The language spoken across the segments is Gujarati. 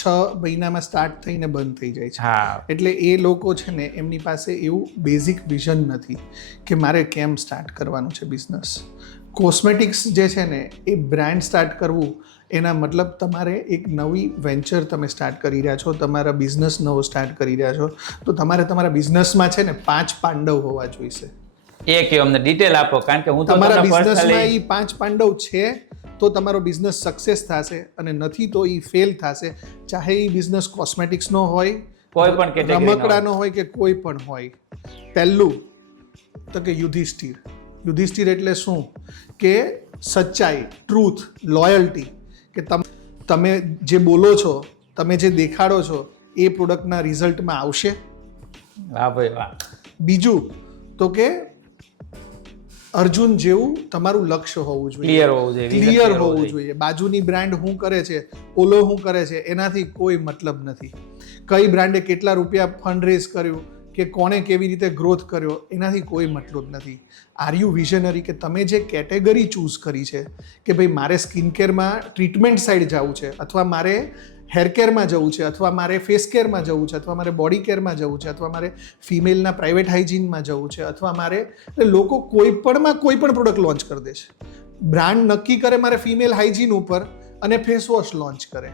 6 મહિનામાં સ્ટાર્ટ થઈને બંધ થઈ જાય છે. હા એટલે એ લોકો છે ને એમની પાસે એવું બેઝિક વિઝન નથી કે મારે કેમ સ્ટાર્ટ કરવાનું છે બિઝનેસ. કોસ્મેટિક્સ જે છે ને એ બ્રાન્ડ સ્ટાર્ટ કરવું એના મતલબ તમારે એક નવી વેન્ચર તમે સ્ટાર્ટ કરી રહ્યા છો, તમારા બિઝનેસ નવો સ્ટાર્ટ કરી રહ્યા છો, તો તમારે તમારા બિઝનેસમાં છે ને 5 પાંડવ હોવા જોઈશે. એ કે અમને ડિટેલ આપો, કારણ કે હું તો તમારા તમને બિઝનેસમાં personally- એ 5 પાંડવ છે તો તમારો બિઝનેસ સક્સેસ થશે, અને નથી તો એ ફેલ થશે. ચાહે એ બિઝનેસ કોસ્મેટિક્સનો હોય, કોઈ પણ category નો રમકડાનો હોય કે કોઈ પણ હોય. પહેલું તો કે યુધિષ્ઠિર. યુધિષ્ઠિર એટલે શું કે સચ્ચાઈ, ટ્રુથ, લોયલ્ટી, કે તમે જે બોલો છો, તમે જે દેખાડો છો એ પ્રોડક્ટના રિઝલ્ટમાં આવશે. વાહ ભાઈ વાહ. બીજું તો કે અર્જુન જેવું તમારું લક્ષ્ય હોવું જોઈએ, ક્લિયર હોવું જોઈએ, vision ક્લિયર clear હોવું જોઈએ. બાજુની બ્રાન્ડ શું કરે છે, ઓલો શું કરે છે, એનાથી કોઈ મતલબ નથી. કઈ બ્રાન્ડે કેટલા રૂપિયા ફંડ રેઝ કર્યું કે કોણે કેવી રીતે ગ્રોથ કર્યો, એનાથી કોઈ મતલબ નથી. આર યુ વિઝનરી, કે તમે જે કેટેગરી ચૂઝ કરી છે કે ભાઈ મારે સ્કિન કેરમાં ટ્રીટમેન્ટ સાઈડ જવું છે, અથવા મારે હેર કેરમાં જવું છે, અથવા મારે ફેસ કેરમાં જવું છે, અથવા મારે બોડી કેરમાં જવું છે, અથવા મારે ફિમેલના પ્રાઇવેટ હાઇજીનમાં જવું છે, અથવા મારે, એટલે લોકો કોઈ પણ પ્રોડક્ટ લોન્ચ કરી દે છે. બ્રાન્ડ નક્કી કરે મારે ફિમેલ હાઇજીન ઉપર અને ફેસ વોશ લોન્ચ કરે,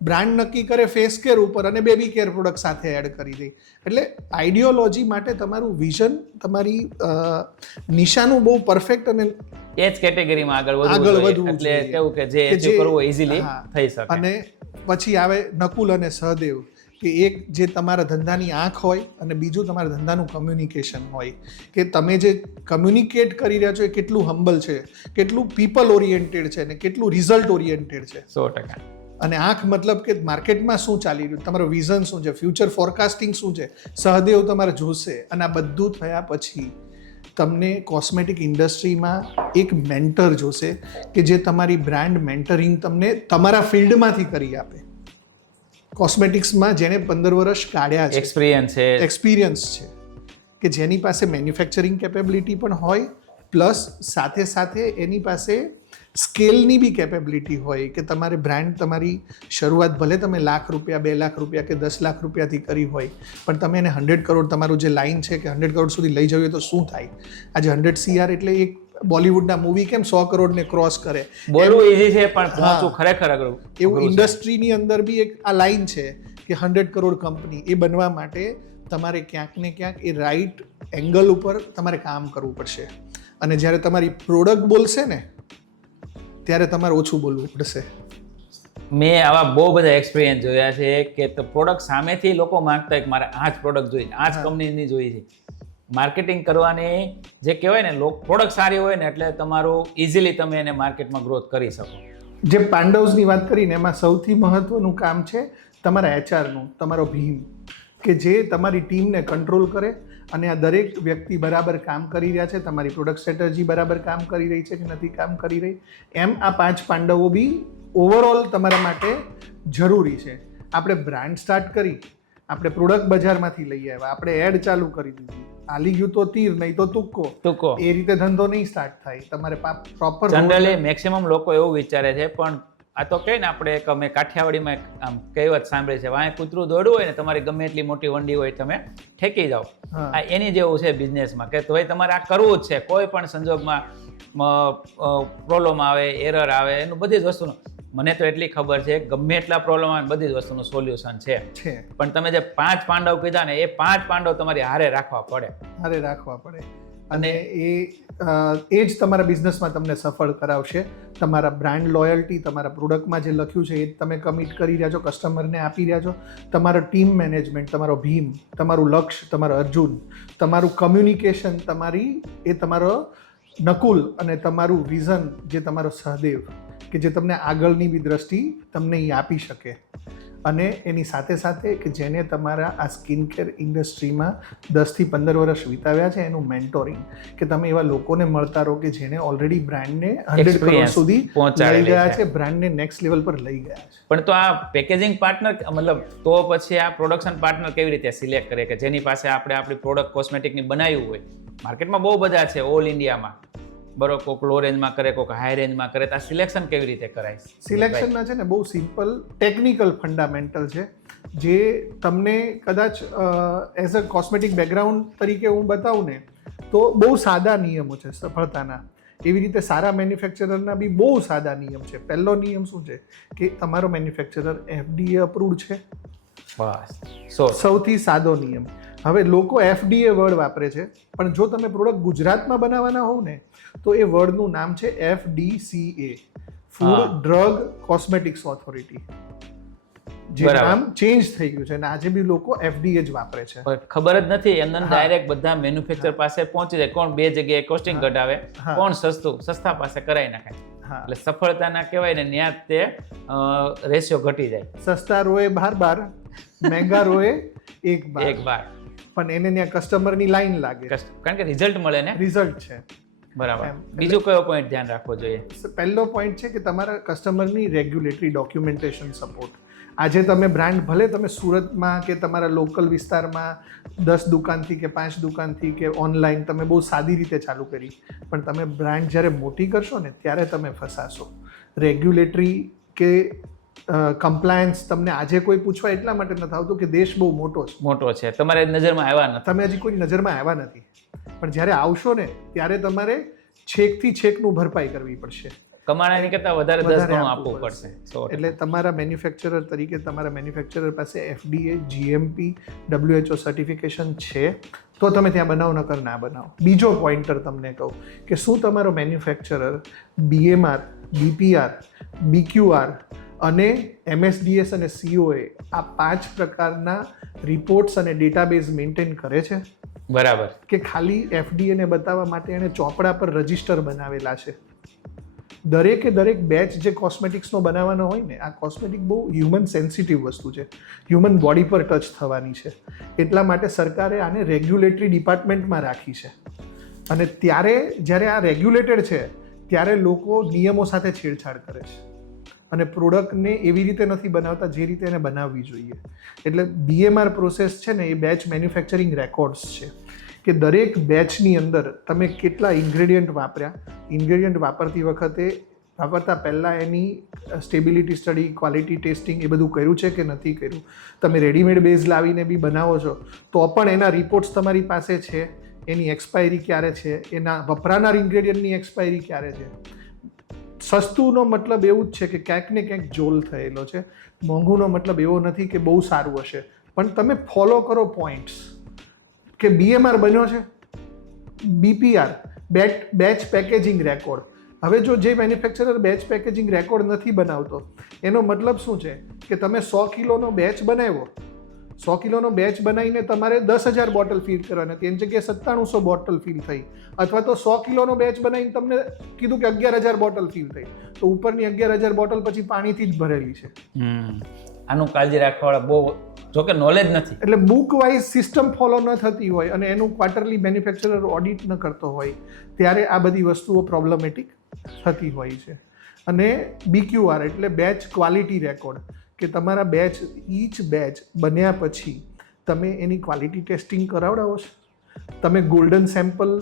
બ્રાન્ડ નક્કી કરે ફેસ કેર ઉપર અને બેબી કેર પ્રોડક્ટ સાથે એડ કરી દે. એટલે આઈડિયોલોજી માટે તમારું વિઝન, તમારી નિશાનું બહુ પરફેક્ટ અને એ જ કેટેગરીમાં આગળ આગળ વધવું વધવું જોઈએ. એટલે જોઈએ. કેવું કે જે કે achieve જે- કરવું ઇઝીલી હા. થઈ શકે. અને પછી આવે નકુલ અને સહદેવ, કે એક જે તમારા ધંધાની આંખ હોય અને બીજું તમારા ધંધાનું કમ્યુનિકેશન હોય, કે તમે જે કમ્યુનિકેટ કરી રહ્યા છો એ કેટલું હમ્બલ છે, કેટલું પીપલ ઓરિએન્ટેડ છે અને કેટલું રિઝલ્ટ ઓરિએન્ટેડ છે. 100%. અને આંખ મતલબ કે માર્કેટમાં શું ચાલી રહ્યું, તમારો વિઝન શું છે, ફ્યુચર ફોરકાસ્ટિંગ શું છે, સહદેવ તમારે જોશે. અને આ બધું થયા પછી તમને કોસ્મેટિક ઇન્ડસ્ટ્રીમાં એક મેન્ટર જોશે કે જે તમારી બ્રાન્ડ મેન્ટરિંગ તમને તમારા ફિલ્ડમાંથી કરી આપે. કોસ્મેટિક્સમાં જેણે 15 વર્ષ કાઢ્યા છે, એક્સપિરિયન્સ છે. એક્સપિરિયન્સ છે, કે જેની પાસે મેન્યુફેક્ચરિંગ કેપેબિલિટી પણ હોય, પ્લસ સાથે સાથે એની પાસે સ્કેલની બી કેપેબિલિટી હોય, કે તમારે બ્રાન્ડ, તમારી શરૂઆત ભલે તમે લાખ રૂપિયા, 2 લાખ રૂપિયા કે 10 લાખ રૂપિયાથી કરી હોય, પણ તમે એને 100 કરોડ, તમારું જે લાઈન છે કે 100 કરોડ સુધી લઈ જવું તો શું થાય? આજે 100 CR એટલે એક બોલિવૂડના મૂવી કેમ 100 કરોડને ક્રોસ કરે, બોલવું ઈઝી છે પણ પહોંચવું ખરેખર અઘરું. એવું ઇન્ડસ્ટ્રીની અંદર બી એક આ લાઈન છે કે 100 કરોડ કંપની એ બનવા માટે તમારે ક્યાંક ને ક્યાંક એ રાઈટ એંગલ ઉપર તમારે કામ કરવું પડશે. અને જ્યારે તમારી પ્રોડક્ટ બોલશે ને ત્યારે તમારે ઓછું બોલવું પડશે. મેં આવા બહુ બધા એક્સપિરિયન્સ જોયા છે કે પ્રોડક્ટ સામેથી લોકો માંગતા હોય કે મારે આ જ પ્રોડક્ટ જોઈએ, આ જ કંપનીની જોઈએ છે. માર્કેટિંગ કરવાની જે કહેવાય ને, પ્રોડક્ટ સારી હોય ને એટલે તમારું ઇઝીલી તમે એને માર્કેટમાં ગ્રોથ કરી શકો. જે પાંડવ્સની વાત કરીને એમાં સૌથી મહત્વનું કામ છે તમારા એચઆરનું, તમારો ભીમ, કે જે તમારી ટીમને કંટ્રોલ કરે અને આ દરેક વ્યક્તિ બરાબર કામ કરી રહ્યા છે, તમારી પ્રોડક્ટ સ્ટ્રેટેજી બરાબર કામ કરી રહી છે કે નથી કામ કરી રહી. એમ આ 5 પાંડવો બી ઓવરઓલ તમારા માટે જરૂરી છે. આપણે બ્રાન્ડ સ્ટાર્ટ કરી, આપણે પ્રોડક્ટ બજારમાંથી લઈ આવ્યા, આપણે એડ ચાલુ કરી દીધી, આલી ગયું તો તીર, નહીં તો તુક્કો, એ રીતે ધંધો નહીં સ્ટાર્ટ થાય. તમારે પ્રોપર જનરલી મેક્સિમમ લોકો એવું વિચારે છે, પણ આ તો કહે ને આપણે એક અમે કાઠિયાવાડીમાં એક આમ કહેવત સાંભળી છે, વાંહે કૂતરું દોડવું હોય ને તમારી ગમે એટલી મોટી વંડી હોય તમે ઠેકી જાઓ. આ એની જેવું છે બિઝનેસમાં, કે તો તમારે આ કરવું જ છે. કોઈ પણ સંજોગમાં પ્રોબ્લેમ આવે, એરર આવે, એનું બધી જ વસ્તુનું, મને તો એટલી ખબર છે ગમે એટલા પ્રોબ્લેમ આવે બધી જ વસ્તુનું સોલ્યુશન છે. પણ તમે જે 5 પાંડવ કીધા ને, એ 5 પાંડવ તમારી હારે રાખવા પડે. અને એ જ તમારા બિઝનેસમાં તમને સફળ કરાવશે. તમારા બ્રાન્ડ લોયલ્ટી, તમારા પ્રોડક્ટમાં જે લખ્યું છે એ તમે કમિટ કરી રહ્યા છો, કસ્ટમરને આપી રહ્યા છો. તમારો ટીમ મેનેજમેન્ટ, તમારો ભીમ, તમારું લક્ષ્ય, તમારો અર્જુન, તમારું કમ્યુનિકેશન, તમારો નકુલ, અને તમારું વિઝન જે તમારો સહદેવ, કે જે તમને આગળની બી દ્રષ્ટિ તમને એ આપી શકે. અને એની સાથે સાથે કે જેને તમારા આ સ્કિન કેર ઇન્ડસ્ટ્રીમાં 10 થી 15 વર્ષ વિતાવ્યા છે, એનું મેન્ટોરિંગ, કે તમે એવા લોકોને મળતા રહો કે જેને ઓલરેડી બ્રાન્ડને 100 કરોડ સુધી લઈ ગયા છે, બ્રાન્ડને નેક્સ્ટ લેવલ પર લઈ ગયા છે. પણ તો આ પેકેજિંગ પાર્ટનર, મતલબ તો પછી આ પ્રોડક્શન પાર્ટનર કેવી રીતે સિલેક્ટ કરે કે જેની પાસે આપણે આપણી પ્રોડક્ટ કોસ્મેટિકની બનાવ્યું હોય? માર્કેટમાં બહુ બધા છે ઓલ ઇન્ડિયામાં, બરોબર, કોઈક લો રેન્જમાં કરે, કોઈક હાઈ રેન્જમાં કરે, તો આ સિલેક્શન કેવી રીતે કરાય? સિલેક્શનના છે ને બહુ સિમ્પલ ટેકનિકલ ફંડામેન્ટલ છે, જે તમને કદાચ એઝ અ કોસ્મેટિક બેકગ્રાઉન્ડ તરીકે હું બતાવું ને તો બહુ સાદા નિયમો છે સફળતાના. એવી રીતે સારા મેન્યુફેક્ચરરના બી બહુ સાદા નિયમ છે. પહેલો નિયમ શું છે કે તમારો મેન્યુફેક્ચરર FDA અપ્રૂવડ છે. બસ સૌથી સાદો નિયમ. હવે લોકો FDA વર્ડ વાપરે છે, પણ જો તમે પ્રોડક્ટ ગુજરાતમાં બનાવવાના હોવ ને તો એ વર્ડનું નામ છે FDCA, food drug cosmetics authority. જે નામ ચેન્જ થઈ ગયું છે અને આજે બી લોકો FDA જ વાપરે છે. ખબર જ નથી એમને ડાયરેક્ટ બધા મેન્યુફેક્ચર પાસે પહોંચી જાય. કોણ બે જગ્યાએ કોસ્ટિંગ કઢાવે, કોણ સસ્તા પાસે કરાવી નાખે. એટલે સફળતાના કહેવાય ને ત્યાં તે રેશિયો ઘટી જાય. સસ્તા રોએ 12, મહેંગા રોએ એક બાર. પણ એને ત્યાં કસ્ટમરની લાઈન લાગે, કારણ કે રિઝલ્ટ મળે ને. રિઝલ્ટ છે. બરાબર. બીજો કયો પોઈન્ટ ધ્યાન રાખવો જોઈએ? પહેલો પોઈન્ટ છે કે તમારા કસ્ટમરની રેગ્યુલેટરી ડોક્યુમેન્ટેશન સપોર્ટ. આજે તમે બ્રાન્ડ ભલે તમે સુરતમાં કે તમારા લોકલ વિસ્તારમાં 10 દુકાનથી કે 5 દુકાનથી કે ઓનલાઈન તમે બહુ સાદી રીતે ચાલુ કરી, પણ તમે બ્રાન્ડ જ્યારે મોટી કરશો ને ત્યારે તમે ફસાશો. રેગ્યુલેટરી કે કમ્પ્લાયન્સ તમને આજે કોઈ પૂછવા એટલા માટે નથી આવતું કે દેશ બહુ મોટો છે, તમારે નજરમાં આવ્યા નથી, તમે હજી કોઈ નજરમાં આવ્યા નથી. પણ જ્યારે આવશો ને ત્યારે તમારે છેકથી છેકનું ભરપાઈ કરવી પડશે. કમાણાની કરતાં વધારે 10 ગણું આપવું પડશે. એટલે તમારા મેન્યુફેક્ચરર તરીકે તમારા મેન્યુફેક્ચરર પાસે FDA, GMP, WHO સર્ટિફિકેશન છે તો તમે ત્યાં બનાવો, નકર ના બનાવો. બીજો પોઈન્ટર તમને કહું કે શું તમારો મેન્યુફેક્ચરર BMR, BPR, BQR અને MSDS અને COA આ 5 પ્રકારના રિપોર્ટ્સ અને ડેટાબેઝ મેન્ટેન કરે છે? બરાબર. કે ખાલી FDA ને બતાવવા માટે એણે ચોપડા પર રજિસ્ટર બનાવેલા છે? દરેકે દરેક બેચ જે કોસ્મેટિક્સનો બનાવવાનો હોય ને, આ કોસ્મેટિક બહુ હ્યુમન સેન્સિટિવ વસ્તુ છે, હ્યુમન બોડી પર ટચ થવાની છે. એટલા માટે સરકારે આને રેગ્યુલેટરી ડિપાર્ટમેન્ટમાં રાખી છે. અને ત્યારે જ્યારે આ રેગ્યુલેટેડ છે ત્યારે લોકો નિયમો સાથે છેડછાડ કરે છે અને પ્રોડક્ટને એવી રીતે નથી બનાવતા જે રીતે એને બનાવવી જોઈએ. એટલે BMR પ્રોસેસ છે ને એ બેચ મેન્યુફેક્ચરિંગ રેકોર્ડ્સ છે કે દરેક બેચની અંદર તમે કેટલા ઇન્ગ્રેડિયન્ટ વાપર્યા, ઇન્ગ્રેડિયન્ટ વાપરતા પહેલાં એની સ્ટેબિલિટી સ્ટડી, ક્વોલિટી ટેસ્ટિંગ એ બધું કર્યું છે કે નથી કર્યું. તમે રેડીમેડ બેઝ લાવીને બી બનાવો છો તો પણ એના રિપોર્ટ્સ તમારી પાસે છે, એની એક્સપાયરી ક્યારે છે, એના વપરાનાર ઇન્ગ્રેડિયન્ટની એક્સપાયરી ક્યારે છે. સસ્તુંનો મતલબ એવું જ છે કે ક્યાંક ને ક્યાંક જોલ થયેલો છે. મોંઘુનો મતલબ એવો નથી કે બહુ સારું હશે, પણ તમે ફોલો કરો પોઈન્ટ્સ કે BMR બન્યો છે, BPR બેચ પેકેજિંગ રેકોર્ડ. હવે જો જે મેન્યુફેક્ચરર બેચ પેકેજિંગ રેકોર્ડ નથી બનાવતો એનો મતલબ શું છે કે તમે 100 કિલોનો બેચ બનાવ્યો, 100 કિલોનો બેચ બનાવીને તમારે 10,000 બોટલ ફિલ કરવાના, તેની જગ્યાએ 9700 બોટલ ફિલ થઈ, અથવા તો 100 કિલોનો બેચ બનાવીને તમને કીધું કે 11,000 બોટલ ફિલ થઈ, તો ઉપરની 11,000 બોટલ પછી પાણીથી જ ભરેલી છે. આનું કાળજી રાખવાવાળા બહુ જોકે નોલેજ નથી. એટલે બુક વાઇઝ સિસ્ટમ ફોલો ન થતી હોય અને એનું ક્વાર્ટરલી મેન્યુફેક્ચરર ઓડિટ ન કરતો હોય ત્યારે આ બધી વસ્તુઓ પ્રોબ્લેમેટિક થતી હોય છે. અને BQR એટલે બેચ ક્વોલિટી રેકોર્ડ, કે તમારા બેચ ઈચ બેચ બન્યા પછી તમે એની ક્વોલિટી ટેસ્ટિંગ કરાવડાવો છો. તમે ગોલ્ડન સેમ્પલ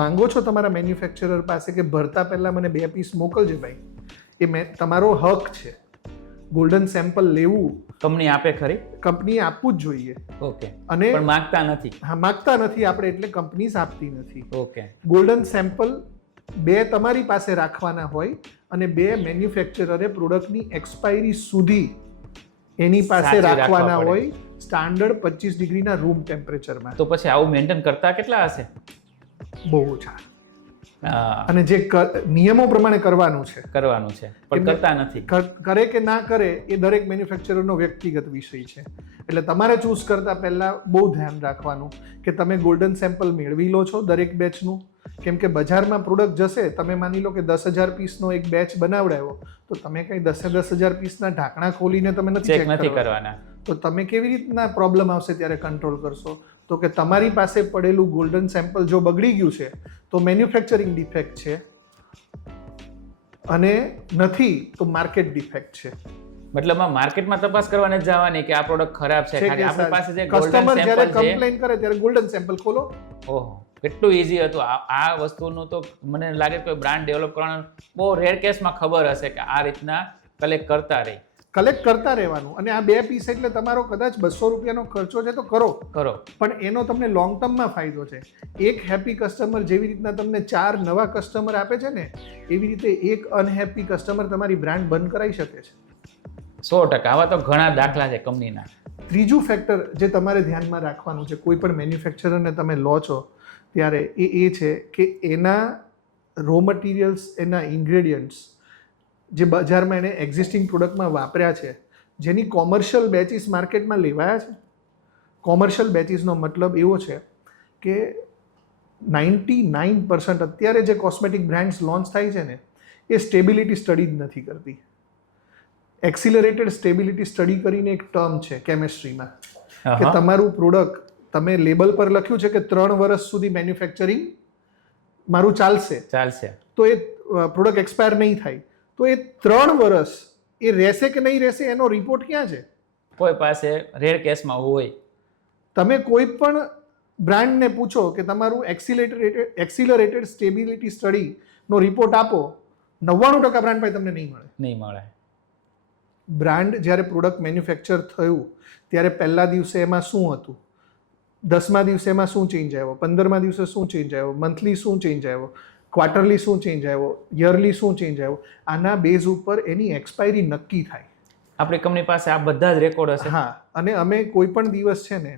માંગો છો તમારા મેન્યુફેક્ચરર પાસે કે ભરતા પહેલાં મને 2 પીસ મોકલજે ભાઈ, એ તમારો હક છે. ગોલ્ડન સેમ્પલ લેવું કંપની આપે ખરી? કંપની આપવું જ જોઈએ. ઓકે. અને પણ માંગતા નથી. હા, માંગતા નથી આપણે, એટલે કંપનીઝ આપતી નથી. ઓકે. ગોલ્ડન સેમ્પલ 2 તમારી પાસે રાખવાના હોય અને 2 મેન્યુફેક્ચરરે પ્રોડક્ટની એક્સપાયરી સુધી એની પાસે રાખવાના હોય, સ્ટાન્ડર્ડ 25 ડિગ્રીના રૂમ ટેમ્પરેચરમાં. તો પછી આવું મેન્ટેન કરતા કેટલા હશે? બહુ ઓછા. અને જે નિયમો પ્રમાણે કરવાનું છે પણ કરતા નથી. કરે કે ના કરે એ દરેક મેન્યુફેક્ચરરનો વ્યક્તિગત વિષય છે. એટલે તમારે ચૂઝ કરતા પહેલા બહુ ધ્યાન રાખવાનું કે તમે ગોલ્ડન સેમ્પલ મેળવી લો છો દરેક બેચનું. કેમ કે બજારમાં પ્રોડક્ટ જશે, તમે માની લો કે 10,000 પીસનો એક બેચ બનાવડાવ્યો તો તમે કંઈ 10,000 પીસના ઢાંકણા ખોલીને તમે ચેક નથી કરવાના, તો તમે કેવી રીતના પ્રોબ્લેમ આવશે ત્યારે કંટ્રોલ કરશો? તો કે તમારી પાસે પડેલું ગોલ્ડન સેમ્પલ જો બગડી ગયું છે તો મેન્યુફેક્ચરિંગ ડિફેક્ટ છે, અને નથી તો માર્કેટ ડિફેક્ટ છે. મતલબ માર્કેટમાં તપાસ કરવાને જ જવાની કે આ પ્રોડક્ટ ખરાબ છે. ખાલી આપણી પાસે જે કસ્ટમર જ્યારે કમ્પ્લેન કરે ત્યારે ગોલ્ડન સેમ્પલ ખોલો. ઓહો. કેટલું ઇઝી હતું આ વસ્તુનું. તો મને લાગે કોઈ બ્રાન્ડ ડેવલપ કરવાનું બહુ રેર કેસમાં ખબર હશે કે આ રીતના કલેક્ટ કરતા રહેવાનું. અને આ 2 પીસ એટલે તમારો કદાચ 200 રૂપિયાનો ખર્ચો છે તો કરો, પણ એનો તમને લોંગ ટર્મમાં ફાયદો છે. એક હેપી કસ્ટમર જેવી રીતના તમને 4 નવા કસ્ટમર આપે છે ને, એવી રીતે એક અનહેપી કસ્ટમર તમારી બ્રાન્ડ બંધ કરાવી શકે છે. 100%. આવા તો ઘણા દાખલા છે કંપનીના. ત્રીજું ફેક્ટર જે તમારે ધ્યાનમાં રાખવાનું છે કોઈ પણ મેન્યુફેક્ચરરને તમે લો છો ત્યારે એ છે કે એના રો મટીરિયલ્સ, એના ઇન્ગ્રેડિયન્ટ્સ જે બજારમાં એને એક્ઝિસ્ટિંગ પ્રોડક્ટમાં વાપર્યા છે, જેની કોમર્શિયલ બેચીસ માર્કેટમાં લેવાયા છે. કોમર્શિયલ બેચીસનો મતલબ એવો છે કે 99% અત્યારે જે કોસ્મેટિક બ્રાન્ડ્સ લોન્ચ થાય છે ને, એ સ્ટેબિલિટી સ્ટડી જ નથી કરતી. એક્સિલરેટેડ સ્ટેબિલિટી સ્ટડી કરીને એક ટર્મ છે કેમેસ્ટ્રીમાં, કે તમારું પ્રોડક્ટ તમે લેબલ પર લખ્યું છે કે 3 વર્ષ સુધી મેન્યુફેક્ચરિંગ મારું ચાલશે, તો એ પ્રોડક્ટ એક્સપાયર નહીં થાય. તો એ 3 વર્ષ એ રહેશે કે નહીં રહેશે એનો રિપોર્ટ ક્યાં છે? કોઈ પાસે રેર કેસમાં હોય. તમે કોઈ પણ બ્રાન્ડને પૂછો કે તમારું એક્સિલરેટેડ સ્ટેબિલિટી સ્ટડીનો રિપોર્ટ આપો, 99% બ્રાન્ડ પાસે તમને નહીં મળે. બ્રાન્ડ જ્યારે પ્રોડક્ટ મેન્યુફેક્ચર થયું ત્યારે પહેલા દિવસે એમાં શું હતું, 10મા દિવસે એમાં શું ચેન્જ આવ્યો, 15મા દિવસે શું ચેન્જ આવ્યો, મંથલી શું ચેન્જ આવ્યો, ક્વાર્ટરલી શું ચેન્જ આવ્યો, યરલી શું ચેન્જ આવ્યો, આના બેઝ ઉપર એની એક્સપાયરી નક્કી થાય. આપણી કંપની પાસે આ બધા જ રેકોર્ડ હશે. હા, અને અમે કોઈ પણ દિવસ છે ને,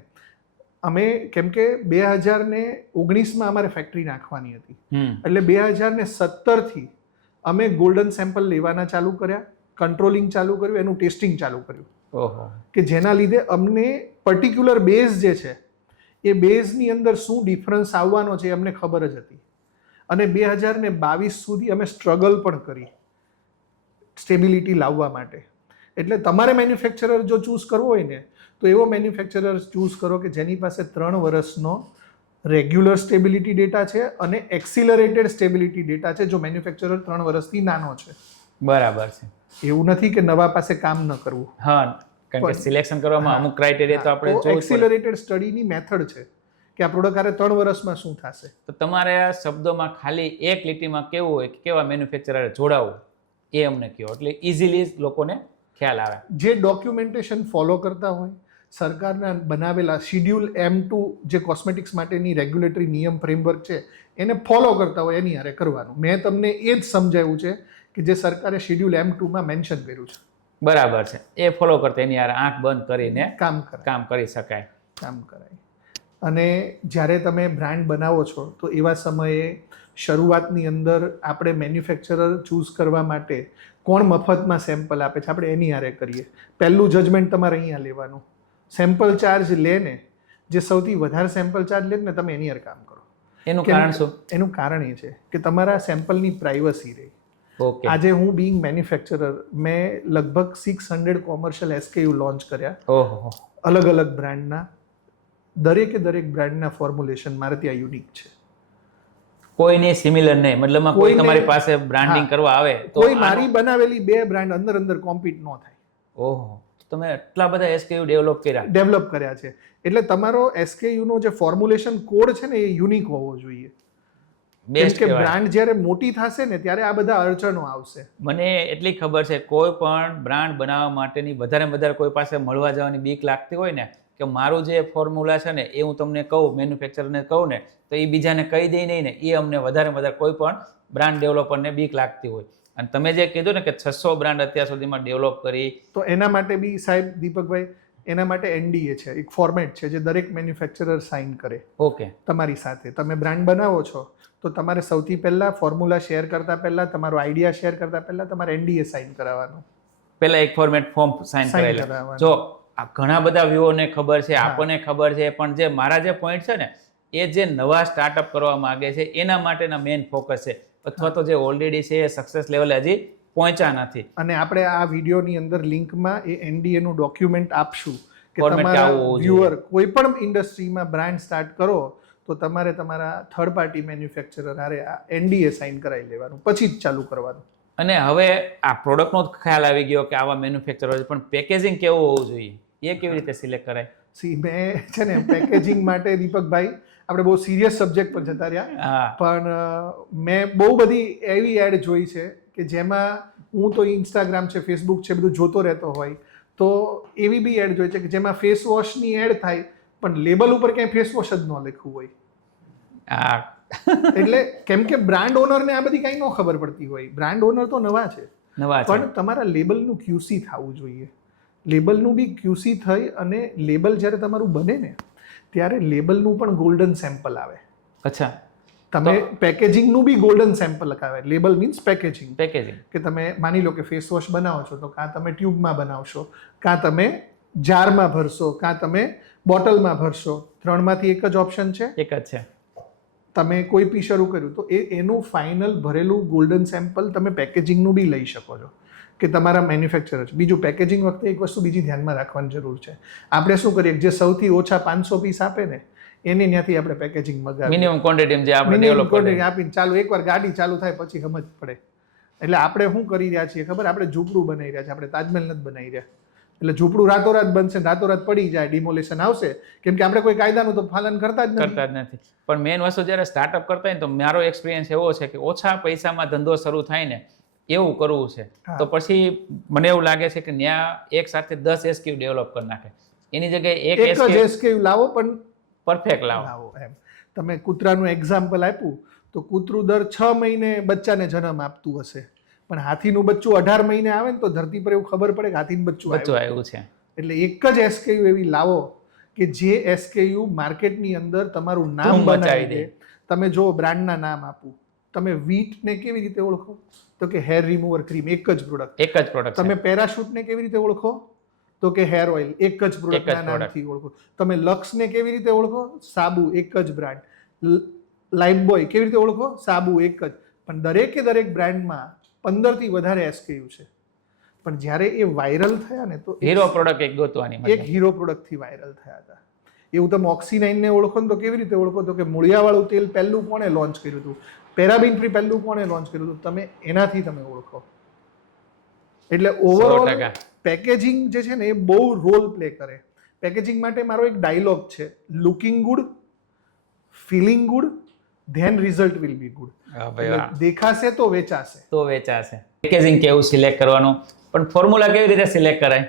અમે કેમ કે 2019માં અમારે ફેક્ટરી નાખવાની હતી, એટલે 2017થી અમે ગોલ્ડન સેમ્પલ લેવાના ચાલુ કર્યા, કંટ્રોલિંગ ચાલુ કર્યું, એનું ટેસ્ટિંગ ચાલુ કર્યું, કે જેના લીધે અમને પર્ટિક્યુલર બેઝ જે છે એ બેઝની અંદર શું ડિફરન્સ આવવાનો છે એ અમને ખબર જ હતી. અને 2022 સુધી અમે સ્ટ્રગલ પણ કરી સ્ટેબિલિટી લાવવા માટે. એટલે તમારે મેન્યુફેક્ચરર જો ચૂઝ કરવો હોય ને, તો એવો મેન્યુફેક્ચરર ચૂઝ કરો કે જેની પાસે 3 વર્ષનો રેગ્યુલર સ્ટેબિલિટી ડેટા છે અને એક્સિલરેટેડ સ્ટેબિલિટી ડેટા છે, જો મેન્યુફેક્ચરર 3 વર્ષથી નાનો છે. બરાબર છે. એવું નથી કે નવા પાસે કામ ન કરવું. હા, કારણ કે સિલેક્શન કરવામાં અમુક ક્રાઇટેરિયા તો આપણે જોવું. એક્સિલરેટેડ સ્ટડીની મેથડ છે કે આ પ્રોડક્ટ આરે 3 વર્ષમાં શું થશે. તો તમારે આ શબ્દોમાં ખાલી એક લીટીમાં કેવું હોય કે કેવા મેન્યુફેક્ચરર જોડાવું એ અમને કહો, એટલે ઇઝીલી લોકોને ખ્યાલ આવે. જે ડોક્યુમેન્ટેશન ફોલો કરતા હોય, સરકારના બનાવેલા શિડ્યુલ M2 જે કોસ્મેટિક્સ માટેની રેગ્યુલેટરી નિયમ ફ્રેમવર્ક છે એને ફોલો કરતા હોય એની હારે કરવાનું. મેં તમને એ જ સમજાવ્યું છે કે જે સરકારે શિડ્યુલ M2માં મેન્શન કર્યું છે. બરાબર છે, એ ફોલો કરતા એની હારે આંખ બંધ કરીને કામ કરી શકાય. કામ કરાય. અને જ્યારે તમે બ્રાન્ડ બનાવો છો તો એવા સમયે શરૂઆતની અંદર આપણે મેન્યુફેક્ચરર ચૂઝ કરવા માટે કોણ મફતમાં સેમ્પલ આપે છે આપણે એની હારે કરીએ. પહેલું જજમેન્ટ તમારે અહીંયા લેવાનું. સેમ્પલ ચાર્જ લે ને, જે સૌથી વધારે સેમ્પલ ચાર્જ લે ને તમે એની હારે કામ કરો. એનું કારણ શું? એનું કારણ એ છે કે તમારા સેમ્પલની પ્રાઇવસી રહે. આજે હું બીંગ મેન્યુફેક્ચરર, મેં લગભગ 600 કોમર્શિયલ SKU લોન્ચ કર્યા, અલગ અલગ બ્રાન્ડના. દરેક બ્રાન્ડના ફોર્મ્યુલેશન મારે ત્યાં યુનિક છે. કોઈની સિમિલર નહીં, મતલબમાં કોઈ તમારી પાસે બ્રાન્ડિંગ કરવા આવે તો કોઈ મારી બનાવેલી 2 બ્રાન્ડ અંદર કોમ્પીટ ન થાય. ઓહો, તમે એટલા બધા SKU ડેવલપ કર્યા છે. એટલે તમારો SKU નો જે ફોર્મ્યુલેશન કોડ છે ને એ યુનિક હોવો જોઈએ. બેસ્ટ કે બ્રાન્ડ જ્યારે મોટી થશે ને ત્યારે આ બધા અડચણો આવશે. મને એટલી ખબર છે, કોઈ પણ બ્રાન્ડ બનાવવા માટેની વધારે કોઈ પાસે મળવા જવાની બીક લાગતી હોય ને, કે મારું જે ફોર્મ્યુલા છે ને એ હું તમને કહું, મેન્યુફેક્ચરરને કહું ને તો એ બીજાને કહી દે નહીં ને, એ અમને વધારે કોઈ પણ બ્રાન્ડ ડેવલપરને બીક લાગતી હોય. અને તમે જે કીધું ને કે 600 બ્રાન્ડ અત્યાર સુધીમાં ડેવલપ કરી, તો એના માટે બી સાહેબ દીપકભાઈ, એના માટે NDA છે, એક ફોર્મેટ છે જે દરેક મેન્યુફેક્ચરર સાઇન કરે. ઓકે. તમારી સાથે તમે બ્રાન્ડ બનાવો છો તો તમારે સૌથી પહેલા ફોર્મ્યુલા શેર કરતા પહેલા, તમારો આઈડિયા શેર કરતા પહેલા તમારે NDA સાઇન કરાવવાનું. પહેલા એક ફોર્મેટ ફોર્મ સાઇન કરાવવાનું. જો આ ઘણા બધા વ્યુઓને ખબર છે, આપણને ખબર છે, પણ જે મારા જે પોઈન્ટ છે ને એ જે નવા સ્ટાર્ટઅપ કરવા માંગે છે એના માટેના મેઇન ફોકસ છે, અથવા તો જે ઓલરેડી છે એ સક્સેસ લેવલે હજી પહોંચ્યા નથી. અને આપણે આ વિડીયોની અંદર લિંકમાં એ NDA નું ડોક્યુમેન્ટ આપશું કે તમારા વ્યુઅર કોઈ પણ ઇન્ડસ્ટ્રીમાં બ્રાન્ડ સ્ટાર્ટ કરો તો તમારે તમારા થર્ડ પાર્ટી મેન્યુફેક્ચરર હારે આ NDA સાઇન કરાવી લેવાનું, પછી જ ચાલુ કરવાનું. અને હવે આ પ્રોડક્ટનો ખ્યાલ આવી ગયો કે આવા મેન્યુફેક્ચરર, પણ પેકેજિંગ કેવું હોવું જોઈએ એ કેવી રીતે સિલેક્ટ કરાય? સી મેં છે ને પેકેજિંગ માટે દીપકભાઈ આપણે બહુ સિરિયસ સબ્જેક્ટ પર જતા રહ્યા, હા પણ મેં બહુ બધી એવી એડ જોઈ છે કે જેમાં હું તો ઇન્સ્ટાગ્રામ છે, ફેસબુક છે, બધું જોતો રહેતો હોય, તો એવી બી એડ જોઈ છે કે જેમાં ફેસ વોશની એડ થાય પણ લેબલ ઉપર ક્યાંય ફેસ વોશ જ ન લખ્યું હોય. હા એટલે કેમ કે બ્રાન્ડ ઓનરને આ બધી કાંઈ ન ખબર પડતી હોય. બ્રાન્ડ ઓનર તો નવા છે, પણ તમારા લેબલનું ક્યુસી થવું જોઈએ. લેબલનું બી ક્યુસી થઈ અને લેબલ જ્યારે તમારું બને ને ત્યારે લેબલનું પણ ગોલ્ડન સેમ્પલ આવે. અચ્છા, તમે પેકેજિંગનું બી ગોલ્ડન સેમ્પલ આવે. Label means packaging. કે તમે માની લો કે ફેસ વોશ બનાવો છો તો કાં તમે ટ્યુબમાં બનાવશો, કાં તમે જારમાં ભરશો, કાં તમે બોટલમાં ભરશો. 3માંથી એક જ ઓપ્શન છે. એક જ છે. તમે કોઈ બી શરૂ કર્યું તો એનું ફાઇનલ ભરેલું ગોલ્ડન સેમ્પલ તમે પેકેજિંગનું બી લઈ શકો છો કે તમારા મેન્યુફેક્ચરર છે. બીજું પેકેજિંગ વખતે એક વસ્તુ બીજી ધ્યાનમાં રાખવાની જરૂર છે. આપણે શું કરીએ, જે સૌથી ઓછા 500 પીસ આપે ને એને ત્યાંથી આપણે પેકેજિંગ મગાવીએ, મિનિમમ ક્વોન્ટિટી જે આપણે ડેવલપ ક્વોન્ટિટી આપીને ચાલુ એકવાર ગાડી ચાલુ થાય પછી સમજ પડે. એટલે આપણે શું કરી રહ્યા છીએ ખબર, આપણે ઝૂંપડું બનાવી રહ્યા છીએ, આપણે તાજમહેલ નથી બનાવી રહ્યા. એટલે ઝૂંપડું રાતોરાત બનશે, રાતોરાત પડી જાય, ડિમોલેશન આવશે, કેમ કે આપણે કોઈ કાયદાનું તો પાલન કરતા જ નથી. પણ મેઇન વસ્તુ જ્યારે સ્ટાર્ટઅપ કરતા હોય ને તો મારો એક્સપિરિયન્સ એવો છે કે ઓછા પૈસામાં ધંધો શરૂ થાય ને એવું કરવું છે. તો પછી મને એવું લાગે છે કે ત્યાં એક સાથે 10 SKU ડેવલપ કરી નાખે, એની જગ્યાએ એક જ SKU લાવો પણ પરફેક્ટ લાવો. એમ તમે કૂતરાનું એક્ઝામ્પલ આપ્યું તો કૂતરું દર 6 મહિને બચ્ચાને જન્મ આપતું હશે, પણ હાથીનું બચ્ચું 18 મહિને આવે ને તો ધરતી પર એવું ખબર પડે કે હાથીનું બચ્ચું આવ્યું છે. એટલે એક જ SKU એવી લાવો કે જે SKU માર્કેટની અંદર તમારું નામ બનાવી દે. તમે જો બ્રાન્ડના નામ આપું, તમે વીટને કેવી રીતે ઓળખો તો કે હેર રિમૂવર ક્રીમ, એક જ પ્રોડક્ટ. તમે પેરાશૂટને કેવી રીતે ઓળખો તો કે હેર ઓઇલ, એક જ પ્રોડક્ટના નામથી ઓળખો. તમે લક્સને કેવી રીતે ઓળખો, સાબુ, એક જ બ્રાન્ડ. લાઇફબોય કેવી રીતે ઓળખો, સાબુ, એક જ. પણ દરેક બ્રાન્ડમાં 15થી વધારે SKU છે. પણ જ્યારે એ વાયરલ થયા ને તો હીરો પ્રોડક્ટ એક ગોતવાની, એક હીરો પ્રોડક્ટથી વાયરલ થયા હતા. એવું તમે ઓક્સીનાઇનને ઓળખો તો કેવી રીતે ઓળખો તો કે મૂળિયાવાળું તેલ પહેલું કોણે લોન્ચ કર્યું હતું, પેરાબીન ફ્રી પહેલું કોણે લોન્ચ કર્યું હતું, તમે એનાથી તમે ઓળખો. એટલે ઓવરઓલ પેકેજિંગ જે છે ને એ બહુ રોલ પ્લે કરે. પેકેજિંગ માટે મારો એક ડાયલોગ છે, looking good, feeling good, then result will be good. દેખાશે તો વેચાશે. પેકેજિંગ કેવું સિલેક્ટ કરવાનું, પણ ફોર્મ્યુલા કેવી રીતે સિલેક્ટ કરાય?